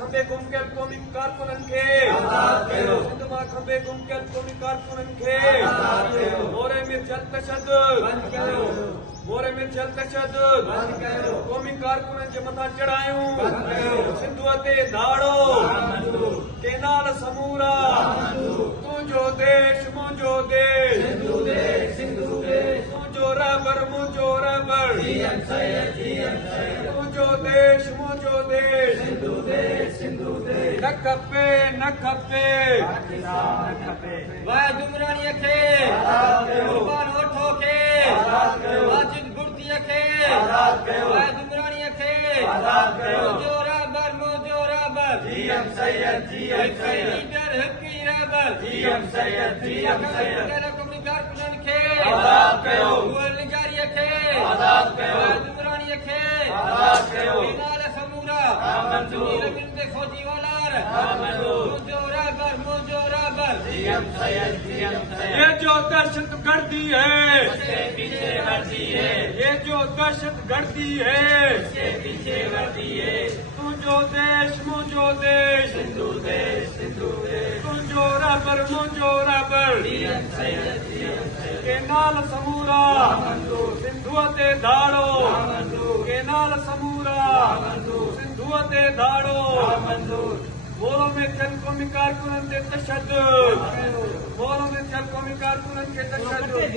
खंबे गुमकियल क़ौमी कारकुननि खे सिंध मां खंबे गुमकियल क़ौमी कारकुननि खे मोरे में जल तशद्दुद क़ौमी कारकुननि जे मथां चढ़ायूं सिंधुअ ते धाड़ो केनाल समूरा तुंहिंजो देश मुंहिंजो देश तुंहिंजो रहबर मुंहिंजो रहबर तुंहिंजो देश मुंहिंजो देश न खपे न खपे वाह दुमराणीअ खे कुर्बान वठो खे वाजिद गुर्दीअ खे वाह दुमराणीअ खे मुंहिंजो रहबर लीडर हक़ी रहबर क़ौमी कारकुननि खे निगारीअ खे वाह दुमराणीअ खे केनाल समूरा ज़मीन ते फौजी वालार मुंहिंजो रहबर ये जो दहशत गर्दी है ये जो दहशत गर्दी है तुंहिंजो देश मुंहिंजो देश तुंहिंजो रहबर मुंहिंजो रहबर केनाल समूरा सिंधुअ ते धाड़ो केनाल समूरा सिंधुअ ते धाड़ो मोरो में थियल क़ौमी कारकुननि ते तशद्दुद मोरो में थियल क़ौमी कारकुननि खे तशद्दुद